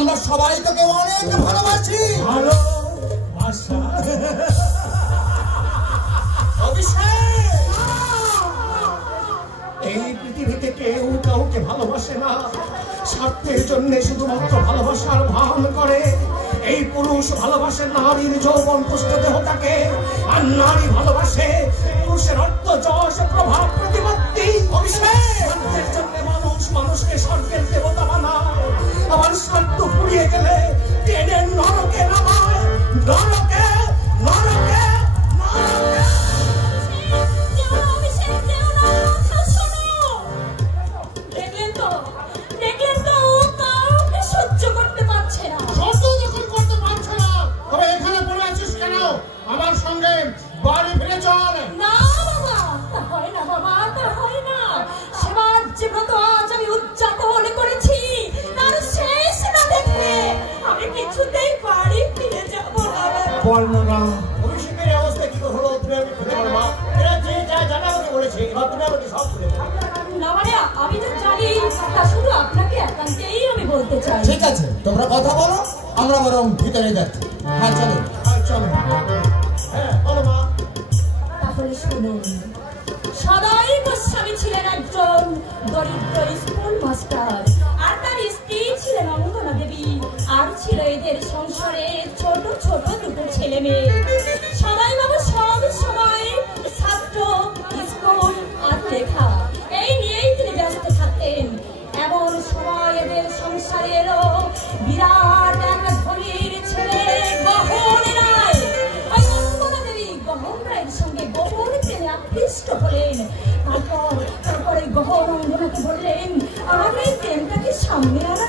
আমরা সবাই তোকে অনেক ভালোবাসি। ভালোবাসা এই পৃথিবীতে কেউ কাউকে ভালোবাসে না, স্বার্থের জন্য শুধুমাত্র ভালোবাসার ভান করে। এই পুরুষ ভালোবাসে নারীর যৌবন পুষ্ট দেহটাকে, আর নারী ভালোবাসে পুরুষের অর্থ যশ প্রভাব প্রতিপত্তি। স্বার্থের জন্য মানুষ মানুষকে স্বর্গের দেবতা বানায়, আবার স্বার্থ ফুরিয়ে গেলে টেনে নরকে নামায়। নরকে নরকে নরকে। আমার সঙ্গে বাড়ি ফিরে চল। না বাবা, তা হয় না বাবা, তা হয় না। সেবার যে ব্রত আজ আমি উদযাপন করেছি, তার শেষ না দেখে আমি কিছুতেই বাড়ি ফিরে যাব না। বর্ণনা অভিষেকের অবস্থা কি হলো তুমি আমি খুঁজে পারো না। এরা যে যা জানা আমাকে বলেছে, এবার তুমি আমাকে সব খুলে বলো। না মানে আমি তো জানি, তা শুধু আপনাকে একান্তেই আমি বলতে চাই। ঠিক আছে, তোমরা কথা বলো, আমরা বরং ভিতরে যাচ্ছি। হ্যাঁ চলো। চলো। হ্যাঁ বলো মা। তাহলে শুনুন, সদাই গোস্বামী ছিলেন একজন দরিদ্র স্কুল মাস্টার, আর তার স্ত্রী ছিলেন অঙ্গনা দেবী, আর ছিল এদের সংসারে ছোট ছোট দুটো ছেলে মেয়ে। সদাই বাবু সব সময় ছাত্র, স্কুল আর লেখা এই নিয়েই তিনি ব্যস্ত থাকতেন। এমন সময় এদের সংসারেরও বিরাট এক ধনীর ছেলে গহন রায়, ওই অঙ্গনা দেবী গহন রায়ের সঙ্গে গোপন প্রেমে আকৃষ্ট হলেন। তারপরে গহন অঙ্গনাকে বললেন, আমাকে এই প্রেমটাকে সামনে আনা